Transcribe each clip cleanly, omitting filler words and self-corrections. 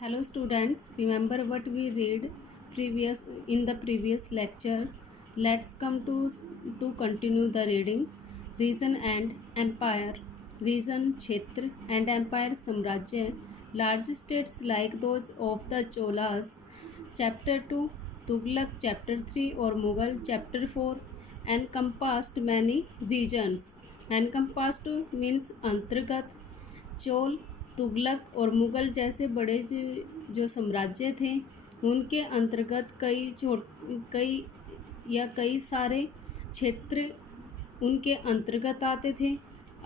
Hello students, remember what we read previous lecture. Let's come to continue the reading. Region and empire. Region क्षेत्र and empire साम्राज्य. Large states like those of the Cholas. Chapter 2 Tughlaq Chapter 3 or Mughal Chapter 4 encompassed many regions. Encompassed means अंतर्गत. चोल तुगलक और मुग़ल जैसे बड़े जो साम्राज्य थे उनके अंतर्गत कई सारे क्षेत्र उनके अंतर्गत आते थे।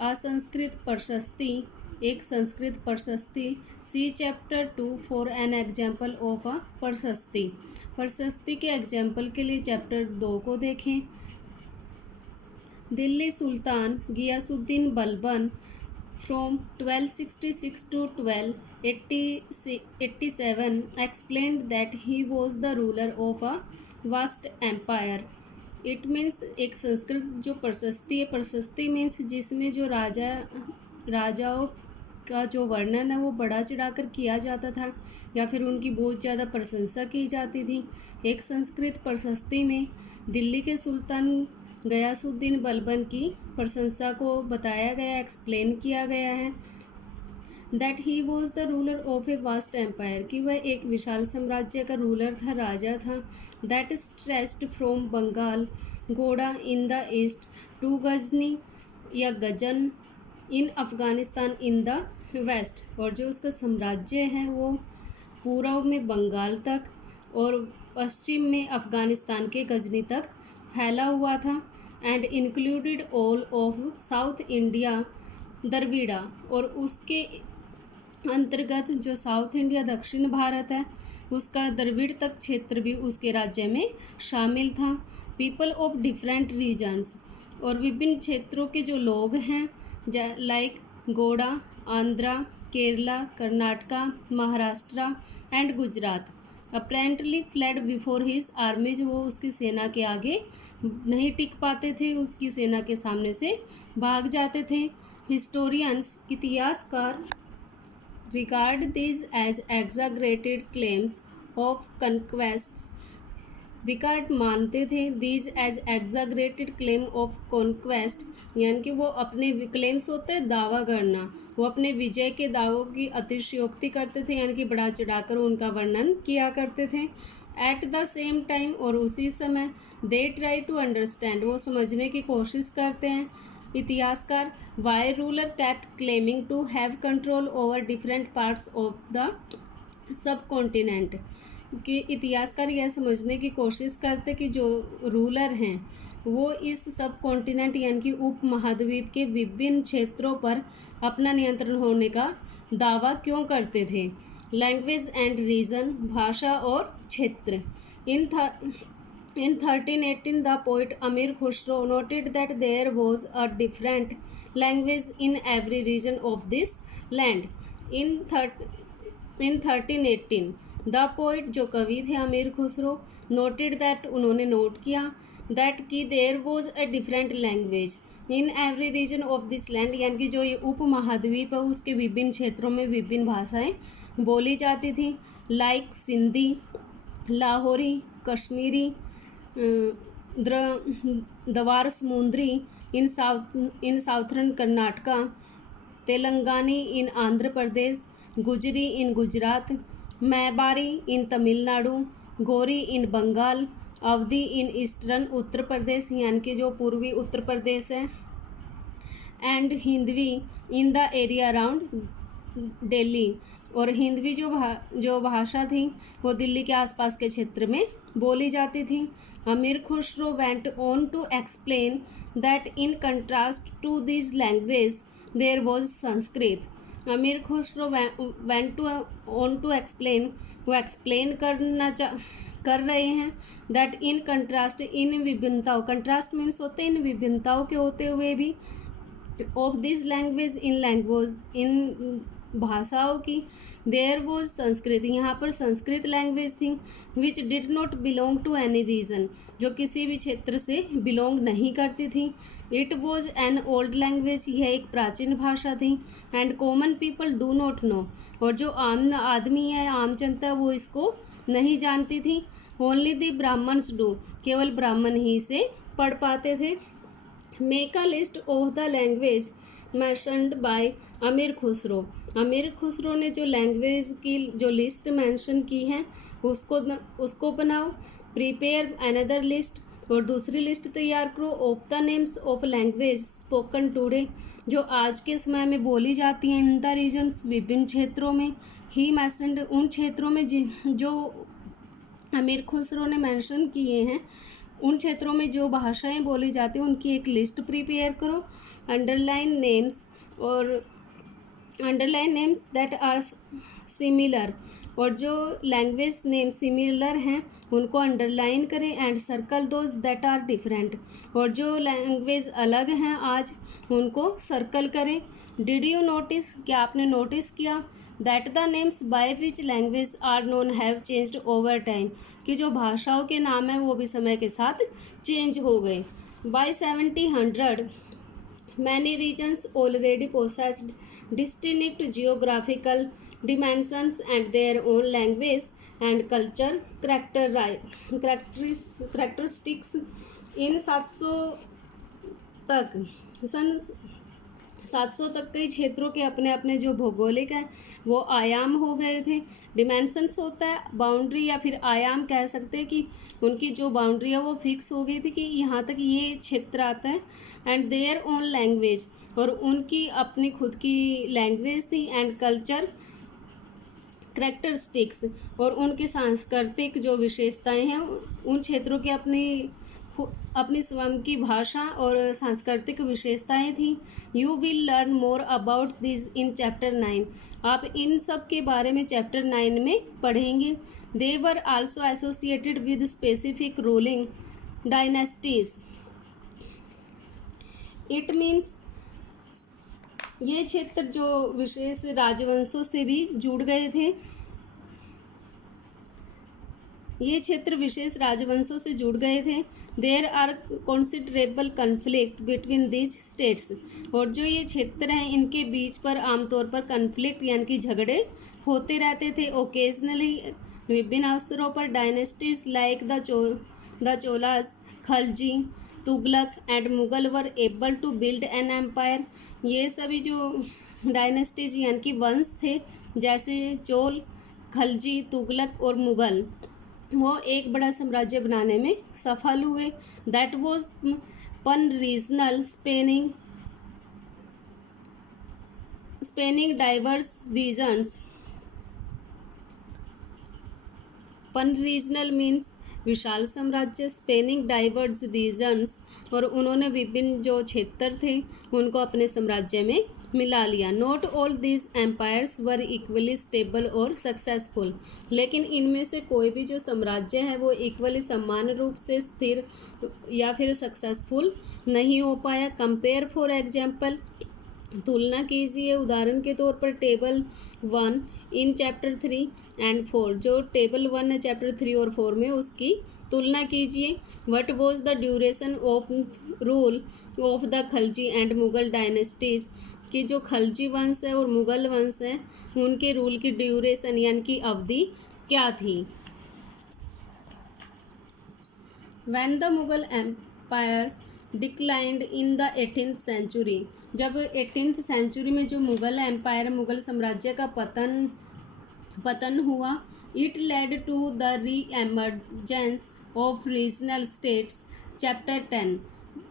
असंस्कृत प्रशस्ति एक संस्कृत प्रशस्ति। See chapter 2 for an example of a प्रशस्ति। प्रशस्ति के एग्जाम्पल के लिए चैप्टर 2 को देखें। दिल्ली सुल्तान Ghiyasuddin Balban from 1266 to 1287 explained that he was the ruler of a vast empire. It means एक संस्कृत जो प्रशस्ति है, प्रशस्ति मीन्स जिसमें जो राजाओं का जो वर्णन है वो बढ़ा चढ़ाकर किया जाता था या फिर उनकी बहुत ज़्यादा प्रशंसा की जाती थी। एक संस्कृत प्रशस्ति में दिल्ली के सुल्तान गयासुद्दीन बलबन की प्रशंसा को बताया गया, एक्सप्लेन किया गया है। That he was the ruler of a vast empire कि वह एक विशाल साम्राज्य का रूलर था, राजा था। That stretched from Bengal Gauda in the east to Ghazni या गजन in Afghanistan in the west. और जो उसका साम्राज्य है वो पूर्व में बंगाल तक और पश्चिम में अफ़गानिस्तान के गजनी तक फैला हुआ था। And included all of south India Dravida और उसके अंतर्गत जो साउथ इंडिया दक्षिण भारत है उसका द्रविड़ तक क्षेत्र भी उसके राज्य में शामिल था। पीपल ऑफ डिफरेंट रीजन्स और विभिन्न क्षेत्रों के जो लोग हैं like Gauda, Andhra, Kerala, Karnataka, Maharashtra and Gujarat apparently fled before his armies. वो उसकी सेना के आगे नहीं टिक पाते थे, उसकी सेना के सामने से भाग जाते थे। हिस्टोरियंस इतिहासकार regard this as exaggerated claims of conquests. Regard मानते थे this as exaggerated claim of conquest यानी कि वो अपने क्लेम्स होते हैं दावा करना, वो अपने विजय के दावों की अतिशयोक्ति करते थे यानी कि बढ़ा चढ़ाकर उनका वर्णन किया करते थे। एट द सेम टाइम और उसी समय दे ट्राई टू अंडरस्टैंड वो समझने की कोशिश करते हैं इतिहासकार why ruler kept claiming to have control over different parts of the subcontinent. कि इतिहासकार यह समझने की कोशिश करते कि जो रूलर हैं वो इस सब कॉन्टिनेंट यानी कि उप महाद्वीप के विभिन्न क्षेत्रों पर अपना नियंत्रण होने का दावा क्यों करते थे। लैंग्वेज एंड रीजन भाषा और क्षेत्र। In 1318, the poet Amir Khusro noted that there was a different language in every region of this land. In 1318, the poet जो कवि थे अमीर खुसरो noted that उन्होंने नोट किया that कि there was a different language in every region of this land यानी कि जो ये उप महाद्वीप है उसके विभिन्न क्षेत्रों में विभिन्न भाषाएं बोली जाती थी। लाइक सिंधी, लाहौरी, कश्मीरी, दवार समुद्री इन साउथर्न कर्नाटका, तेलंगानी इन आंध्र प्रदेश, गुजरी इन गुजरात, मैबारी इन तमिलनाडु, गोरी इन बंगाल, अवधी इन ईस्टर्न उत्तर प्रदेश यानी कि जो पूर्वी उत्तर प्रदेश है, and Hindavi in the area around Delhi. और हिंदवी जो भाषा थी वो दिल्ली के आसपास के क्षेत्र में बोली जाती थी। Amir Khusro went on to explain that in contrast to this language there was Sanskrit. Amir Khusro went on to explain वो एक्सप्लेन कर रहे हैं दैट इन कंट्रास्ट इन विभिन्नताओं, कंट्रास्ट मीन्स होते हैं इन विभिन्नताओं के होते हुए भी ऑफ दिस लैंग्वेज इन भाषाओं की। देयर वॉज संस्कृत, यहाँ पर संस्कृत लैंग्वेज थी, which did not belong to any region, जो किसी भी क्षेत्र से बिलोंग नहीं करती थी। It was an old language, यह एक प्राचीन भाषा थी। And common people do not know, और जो आम आदमी है, आम जनता, वो इसको नहीं जानती थी। ओनली द ब्राह्मण्स डू, केवल ब्राह्मण ही इसे पढ़ पाते थे। Make a list of the language mentioned by Amir Khusrau, अमीर खुसरो ने जो लैंग्वेज की जो लिस्ट मेंशन की है उसको बनाओ। प्रिपेयर अनदर लिस्ट, और दूसरी लिस्ट तैयार करो। Of the names of language spoken today, जो आज के समय में बोली जाती हैं इन द रीजन्स, विभिन्न क्षेत्रों में। ही मैंशनड, उन क्षेत्रों में जो अमीर खुसरो ने मेंशन किए हैं, उन क्षेत्रों में जो भाषाएं बोली जाती हैं उनकी एक लिस्ट प्रिपेयर करो। अंडरलाइन नेम्स, और underline names that are similar, और जो लैंग्वेज नेम सिमिलर हैं उनको अंडरलाइन करें। And circle those that are different, और जो लैंग्वेज अलग हैं आज उनको सर्कल करें। डिड यू नोटिस, क्या आपने नोटिस किया, that the names by which language are known have changed over time, कि जो भाषाओं के नाम हैं वो भी समय के साथ चेंज हो गए। By 1700 many regions already possessed distinct geographical dimensions and their own language and culture characteristics। इन 700 तक सन 700 तक कई क्षेत्रों के अपने अपने जो भौगोलिक हैं वो आयाम हो गए थे। डिमेंशंस होता है बाउंड्री, या फिर आयाम कह सकते हैं कि उनकी जो बाउंड्री है वो फिक्स हो गई थी कि यहाँ तक ये क्षेत्र आता है। एंड देयर ओन लैंग्वेज, और उनकी अपनी खुद की लैंग्वेज थी। एंड कल्चर करैक्टरिस्टिक्स, और उनकी सांस्कृतिक जो विशेषताएं हैं उन क्षेत्रों की अपनी स्वयं की भाषा और सांस्कृतिक विशेषताएं थी। You will learn more about this in chapter 9, आप इन सब के बारे में चैप्टर 9 में पढ़ेंगे। They were also associated with specific ruling dynasties. It means ये क्षेत्र जो विशेष राजवंशों से भी जुड़ गए थे, ये क्षेत्र विशेष राजवंशों से जुड़ गए थे। There are considerable conflict between these states, और जो ये क्षेत्र हैं इनके बीच पर आमतौर पर कन्फ्लिक्ट यानी कि झगड़े होते रहते थे। ओकेजनली, विभिन्न अवसरों पर dynasties like the Cholas, Khalji, Tughlaq and Mughal were able to build an empire. ये सभी जो डायनेस्टीज यानी कि वंश थे, जैसे चोल, खलजी, तुगलक और मुगल, वो एक बड़ा साम्राज्य बनाने में सफल हुए। दैट वॉज पन रीजनल स्पेनिंग डाइवर्स रीजन्स। पन रीजनल मीन्स विशाल साम्राज्य, स्पेनिंग डाइवर्स रीजन्स, और उन्होंने विभिन्न जो क्षेत्र थे उनको अपने साम्राज्य में मिला लिया। Not all these empires were equally stable और सक्सेसफुल, लेकिन इनमें से कोई भी जो साम्राज्य है वो इक्वली समान रूप से स्थिर या फिर सक्सेसफुल नहीं हो पाया। कंपेयर फॉर एग्जाम्पल, तुलना कीजिए उदाहरण के तौर पर टेबल 1 इन चैप्टर 3 एंड 4, जो टेबल 1 है चैप्टर 3 और 4 में, उसकी तुलना कीजिए। What was the duration of rule of the Khalji and Mughal dynasties, कि जो खलजी वंश है और मुगल वंश है उनके रूल की ड्यूरेशन यानी कि अवधि क्या थी। When the Mughal empire declined in the 18th century, जब 18th सेंचुरी में जो मुगल एम्पायर, मुगल साम्राज्य का पतन हुआ, इट लेड टू द री emergence of regional states chapter 10,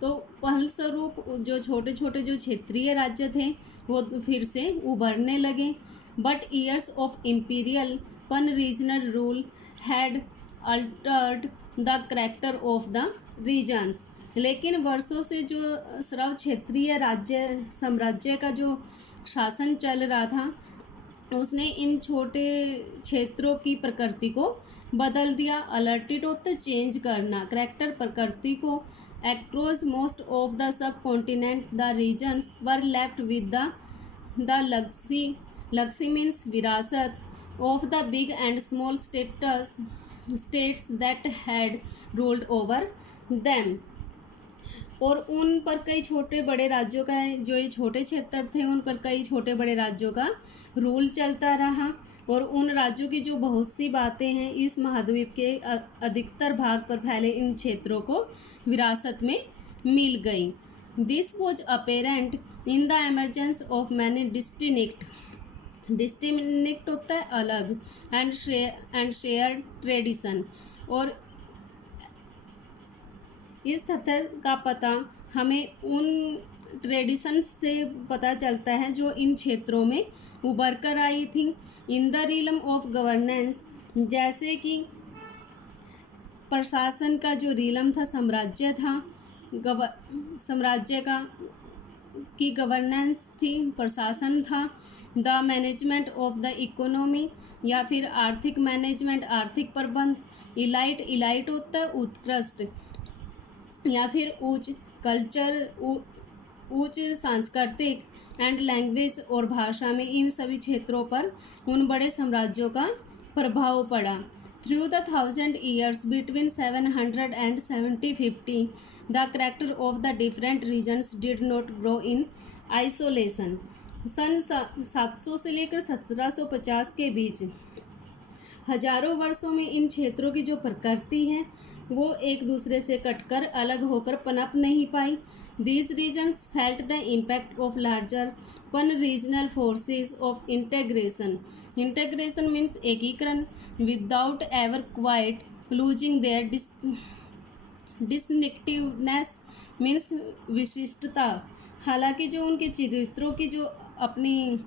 तो फलस्वरूप जो छोटे छोटे जो क्षेत्रीय राज्य थे वो फिर से उभरने लगे। But years of imperial pan regional rule had altered the character of the regions, लेकिन वर्षों से जो सर्व क्षेत्रीय राज्य साम्राज्य का जो शासन चल रहा था उसने इन छोटे क्षेत्रों की प्रकृति को बदल दिया। अलर्टेड होता चेंज करना, करैक्टर प्रकृति को। Across most of the subcontinent, the regions were left with the legacy means विरासत of the big and small states that had ruled over them. और उन पर कई छोटे बड़े राज्यों का, जो ये छोटे क्षेत्र थे उन पर कई छोटे बड़े राज्यों का रूल चलता रहा। और उन राज्यों की जो बहुत सी बातें हैं इस महाद्वीप के अधिकतर भाग पर फैले इन क्षेत्रों को विरासत में मिल गई। This was apparent in the emergence of many distinct होता है अलग, एंड शेयर ट्रेडिशन। और इस तथ्य का पता हमें उन ट्रेडिशंस से पता चलता है जो इन क्षेत्रों में उभर कर आई थी। In the realm of governance, जैसे कि प्रशासन का जो रिलम था, साम्राज्य था, साम्राज्य का की गवर्नेंस थी, प्रशासन था। The management of the economy, या फिर आर्थिक मैनेजमेंट, आर्थिक प्रबंध। इलाइट होता है उत्कृष्ट या फिर उच्च। कल्चर, उच्च सांस्कृतिक। एंड लैंग्वेज, और भाषा में इन सभी क्षेत्रों पर उन बड़े साम्राज्यों का प्रभाव पड़ा। Through the 1000 years between 700 and 750 the character of the different regions did not grow in isolation. सन 700 से लेकर 1750 के बीच हजारों वर्षों में इन क्षेत्रों की जो प्रकृति है वो एक दूसरे से कटकर अलग होकर पनप नहीं पाई। These regions felt the impact of larger pan regional forces of integration. Integration means एकीकरण, without ever quite losing their distinctiveness means विशिष्टता। हालांकि जो उनके चरित्रों की जो अपनी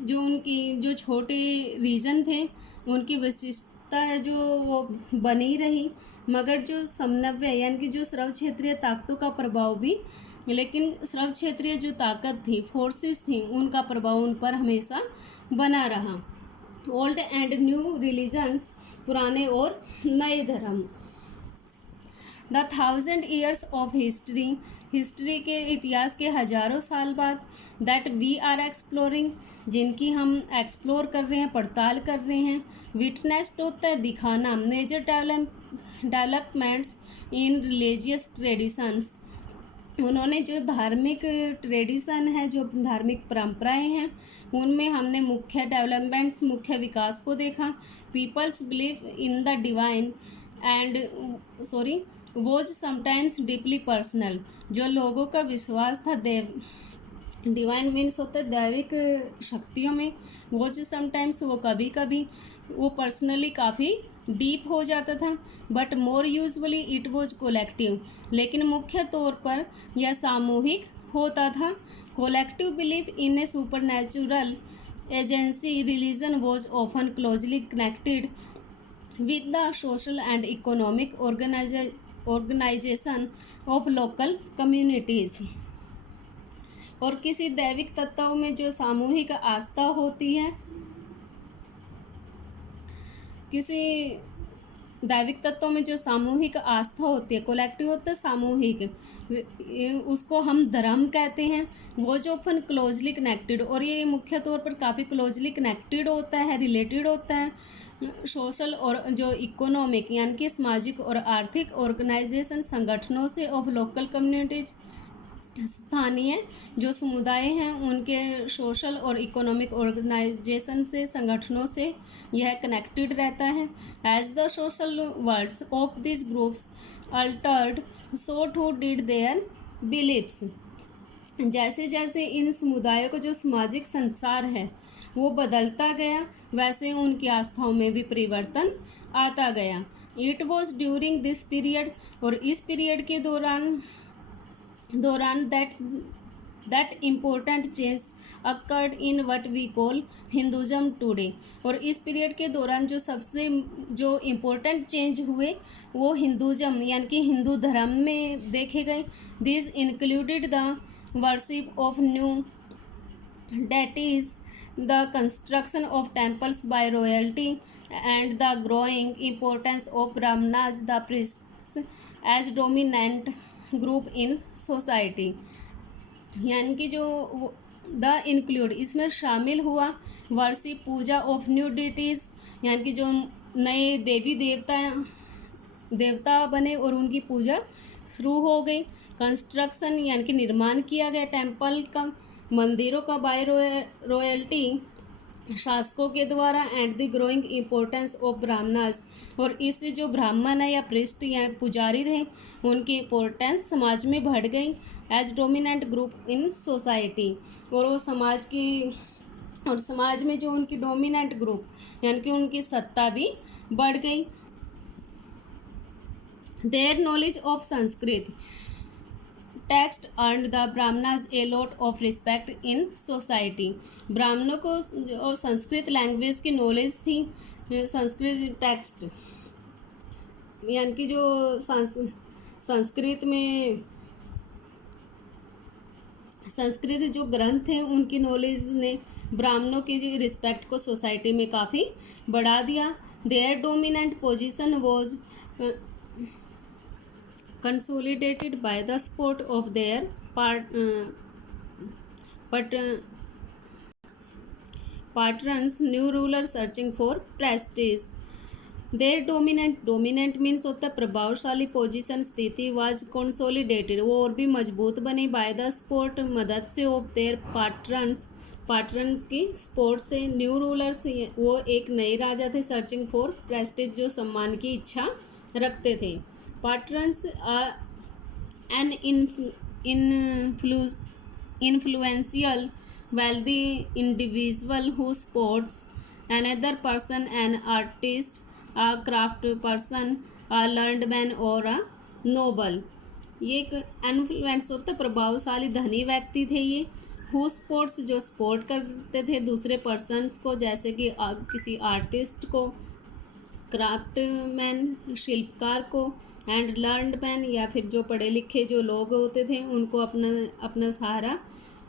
जो उनकी जो छोटे रीजन थे उनकी विशिष्टता है जो वो बनी रही, मगर जो समन्वय यानी कि जो सर्व क्षेत्रीय ताकतों का प्रभाव भी, लेकिन सर्व क्षेत्रीय जो ताकत थी, फोर्सेस थी, उनका प्रभाव उन पर हमेशा बना रहा। ओल्ड एंड न्यू रिलीजन्स, पुराने और नए धर्म। द 1000 ईयर्स ऑफ हिस्ट्री के इतिहास के हजारों साल बाद, दैट वी आर एक्सप्लोरिंग, जिनकी हम एक्सप्लोर कर रहे हैं, पड़ताल कर रहे हैं। विटनेस्ड होता है दिखाना, major developments in religious traditions. उन्होंने जो धार्मिक ट्रेडिशन है, जो धार्मिक परंपराएं हैं, उनमें हमने मुख्य डेवलपमेंट्स, मुख्य विकास को देखा। Peoples believe in the divine and was sometimes deeply personal, जो लोगों का विश्वास था डिवाइन मीन्स होता है दैविक शक्तियों में। वॉज समटाइम्स, वो कभी कभी वो पर्सनली काफ़ी डीप हो जाता था। But more usually it was collective, लेकिन मुख्य तौर पर यह सामूहिक होता था। Collective belief in A super natural agency, religion was often closely connected with the social and economic organization of local communities। और किसी दैविक तत्वों में जो सामूहिक आस्था होती है, किसी दैविक तत्वों में जो सामूहिक आस्था होती है, कोलेक्टिव होता है सामूहिक, उसको हम धर्म कहते हैं। वो जो अपन क्लोजली कनेक्टेड, और ये मुख्य तौर पर काफ़ी क्लोजली कनेक्टेड होता है, रिलेटेड होता है सोशल और जो इकोनॉमिक यानी कि सामाजिक और आर्थिक ऑर्गेनाइजेशन संगठनों से, ऑफ लोकल कम्युनिटीज, स्थानीय जो समुदाय हैं उनके सोशल और इकोनॉमिक ऑर्गेनाइजेशन से, संगठनों से यह कनेक्टेड रहता है। As the social words of this groups altered, so too did their beliefs. जैसे जैसे इन समुदायों का जो सामाजिक संसार है वो बदलता गया, वैसे उनकी आस्थाओं में भी परिवर्तन आता गया। It was during this period, और इस पीरियड के दौरान that important change occurred in what we call Hinduism today. और इस पीरियड के दौरान जो सबसे जो इम्पोर्टेंट चेंज हुए वो हिंदुज़म यानी कि हिंदू धर्म में देखे गए। This included the worship of new deities, the construction of temples by royalty, and the growing importance of brahmanas, the priests, as dominant group in society। यानी कि जो द इंक्लूड इसमें शामिल हुआ worship Puja of new ditties, यानी कि जो नए देवी देवता बने और उनकी पूजा शुरू हो गई। कंस्ट्रक्शन यानी कि निर्माण किया गया टेम्पल का, मंदिरों का बाय रॉयल्टी शासकों के द्वारा, and the growing importance of Brahmanas, और इससे जो ब्राह्मण है या पृष्ठ या पुजारी थे उनकी इम्पोर्टेंस समाज में बढ़ गई as dominant group in society, और वो समाज की और समाज में जो उनकी डोमिनेंट ग्रुप यानी कि उनकी सत्ता भी बढ़ गई। Their knowledge of Sanskrit text earn the Brahmanas a lot of respect in society. ब्राह्मणों को जो संस्कृत लैंग्वेज की नॉलेज थी, संस्कृत टेक्स्ट यानी कि जो संस्कृत में संस्कृत जो ग्रंथ हैं उनकी नॉलेज ने ब्राह्मणों की रिस्पेक्ट को सोसाइटी में काफ़ी बढ़ा दिया। Their dominant position was consolidated by the support of their patrons, new ruler searching for prestige. Their dominant means होता है प्रभावशाली पोजीशन, स्थिति वाज कंसोलिडेटेड वो और भी मजबूत बनी बाय द सपोर्ट मदद से ऑफ देयर पार्टनर्स की सपोर्ट से। न्यू रूलर्स वो एक नए राजा थे, सर्चिंग फॉर प्रेस्टीज जो सम्मान की इच्छा रखते थे। Partners an influential wealthy individual who supports another person, an artist, a craft person, a learned man or a noble। ये एक इन्फ्लुएंस होता है प्रभावशाली धनी व्यक्ति थे ये। हु स्पोर्ट्स जो सपोर्ट करते थे दूसरे पर्सन्स को, जैसे कि किसी आर्टिस्ट को, क्राफ्टमैन शिल्पकार को, एंड लर्नड मैन या फिर जो पढ़े लिखे जो लोग होते थे उनको अपना सहारा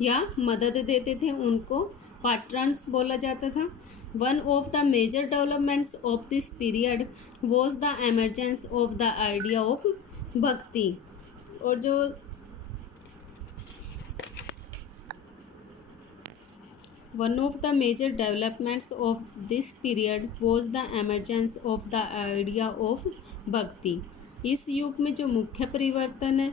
या मदद देते थे, उनको पार्टनर्स बोला जाता था। One of the major developments of this period was the emergence of the idea of bhakti. और जो One of the major developments of this period was the emergence of the idea of भक्ति। इस युग में जो मुख्य परिवर्तन है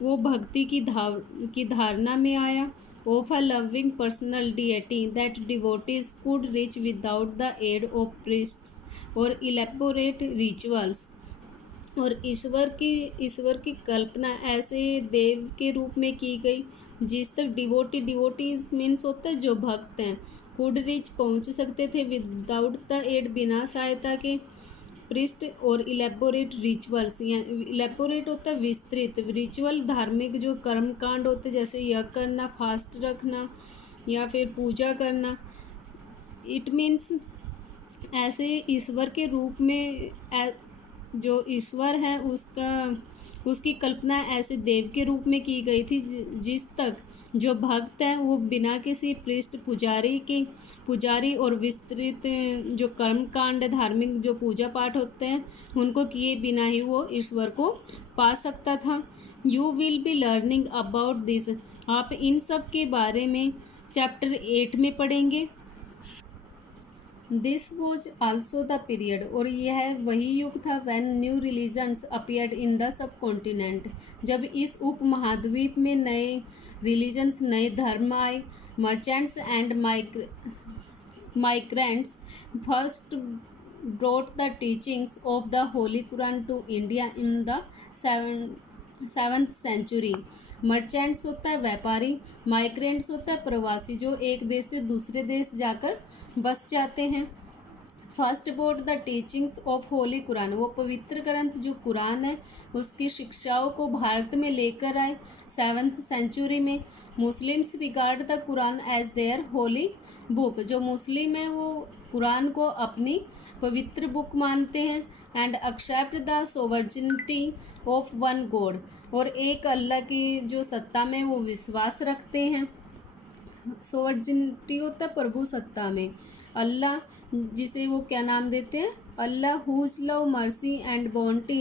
वो भक्ति की धारणा में आया। Of a loving personal deity that devotees could reach without the aid of priests और इलेबोरेट रिचुअल्स। और ईश्वर की कल्पना ऐसे देव के रूप में की गई जिस तक डिवोटीज मीन्स होता है जो भक्त हैं, कुड रीच पहुंच सकते थे विदाउट द एड बिना सहायता के प्रिस्ट और इलेबोरेट रिचुअल्स। इलेबोरेट होता है विस्तृत, रिचुअल धार्मिक जो कर्म कांड होते जैसे यज्ञ करना, फास्ट रखना या फिर पूजा करना। इट मीन्स ऐसे ईश्वर के रूप में जो ईश्वर है उसकी कल्पना ऐसे देव के रूप में की गई थी जिस तक जो भक्त हैं वो बिना किसी पृष्ठ पुजारी और विस्तृत जो कर्म कांड धार्मिक जो पूजा पाठ होते हैं उनको किए बिना ही वो ईश्वर को पा सकता था। You will be learning about this, आप इन सब के बारे में चैप्टर 8 में पढ़ेंगे। This was also the period, और यह वही युग था when new religions appeared in the sub continent, जब इस उप महाद्वीप में नए रिलीजन्स नए धर्म आए। Merchants and migrants first brought the teachings of the holy Quran to India in the 7th century. Merchants होता है व्यापारी, माइग्रेंट्स होता है प्रवासी जो एक देश से दूसरे देश जाकर बस जाते हैं। First about the teachings of Holi Quran, वो पवित्र ग्रंथ जो कुरान है उसकी शिक्षाओं को भारत में लेकर आए 7th सेंचुरी में। Muslims regard the Quran as their holy book, जो मुस्लिम है वो कुरान को अपनी पवित्र बुक मानते हैं। And accept the sovereignty of one God, और एक अल्लाह की जो सत्ता में वो विश्वास रखते हैं। सोवर्जिनिटी होता है प्रभु सत्ता में, अल्लाह जिसे वो क्या नाम देते हैं, Allah whose love mercy and bounty.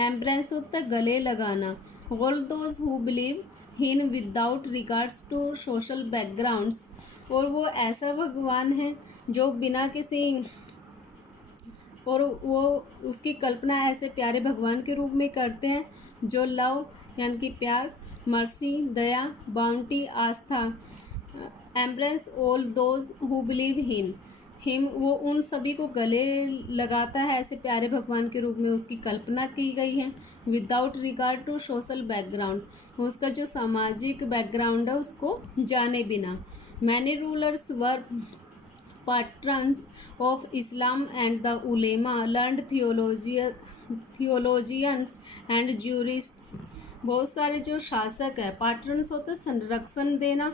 Embrace होता है गले लगाना। All those who believe him without regards to social backgrounds, और वो ऐसा भगवान है जो बिना किसी, और वो उसकी कल्पना ऐसे प्यारे भगवान के रूप में करते हैं जो लव यानी कि प्यार, mercy Daya, bounty Aastha, embrace all those who believe in him, वो उन सभी को गले लगाता है ऐसे प्यारे भगवान के रूप में उसकी कल्पना की गई है। Without regard to social background, उसका जो सामाजिक बैकग्राउंड है उसको जाने बिना। Many rulers were patrons of Islam and the ulema, learned theologians and jurists। बहुत सारे जो शासक है, पाट्रन्स होता है संरक्षण देना,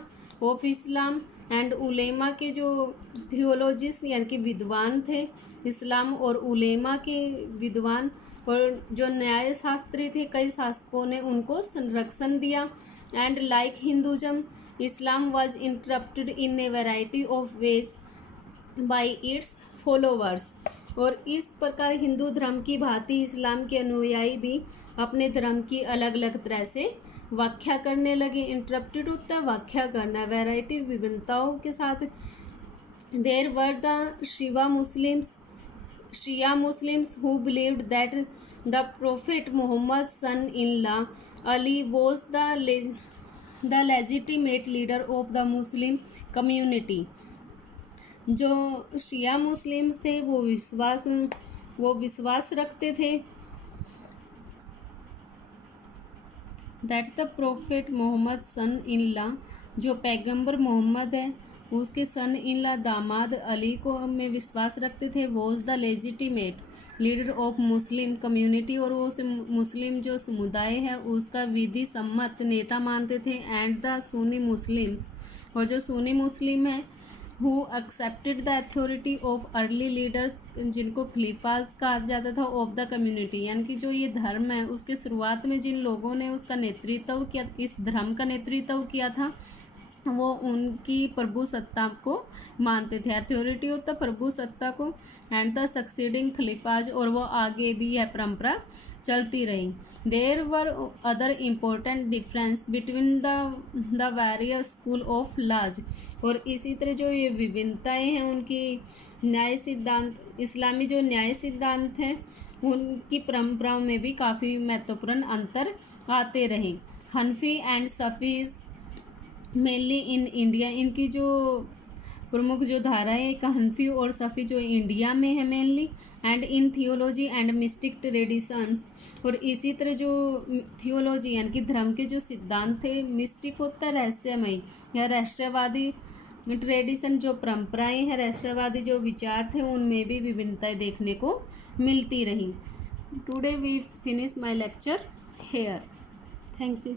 ऑफ इस्लाम एंड उलेमा के जो थियोलॉजिस्ट यानी कि विद्वान थे, इस्लाम और उलेमा के विद्वान, और जो न्याय शास्त्री थे कई शासकों ने उनको संरक्षण दिया। And like Hinduism, Islam was interrupted in A variety of ways by its followers, और इस प्रकार हिंदू धर्म की भांति इस्लाम के अनुयायी भी अपने धर्म की अलग अलग तरह से व्याख्या करने लगे। इंटरप्टेड होता है व्याख्या करना, वैरायटी विभिन्नताओं के साथ। There were the Shia Muslims who believed that the prophet Muhammad son in law Ali was the legitimate leader of the Muslim community. जो शिया मुस्लिम्स थे वो विश्वास रखते थे that the prophet Muhammad son in law, जो पैगंबर मोहम्मद है उसके सन इन लॉ दामाद अली को में विश्वास रखते थे। Was the legitimate leader of Muslim community, और वो मुस्लिम जो समुदाय है उसका विधि सम्मत नेता मानते थे। एंड द सुन्नी मुस्लिम्स, और जो सुन्नी मुस्लिम है, who accepted the authority of early leaders, जिनको खलीफाज कहा जाता था, ऑफ द कम्युनिटी, यानी कि जो ये धर्म है उसके शुरुआत में जिन लोगों ने उसका नेतृत्व किया, इस धर्म का नेतृत्व किया था, वो उनकी प्रभु सत्ता को मानते थे। अथॉरिटी होता प्रभु सत्ता को। एंड द सक्सीडिंग खलीफाज, और वो आगे भी यह परंपरा चलती रही। There were other important difference between the various school of laws, और इसी तरह जो ये विभिन्नताएं हैं उनकी न्याय सिद्धांत, इस्लामी जो न्याय सिद्धांत हैं उनकी परंपराओं में भी काफ़ी महत्वपूर्ण अंतर आते रहे। हनफी एंड सफ़ीज़ मेनली इन इंडिया, इनकी जो प्रमुख जो धाराएं एक हनफी और सफ़ी जो इंडिया में है mainly. And in theology and mistake traditions, और इसी तरह जो थियोलॉजी यानी कि धर्म के जो सिद्धांत थे, मिस्टिक होता है रहस्यमय या रहस्यवादी, ट्रेडिशन जो परंपराएं हैं, रहस्यवादी जो विचार थे उनमें भी विभिन्नताएं देखने को मिलती रही। Today we finish my lecture here. Thank you.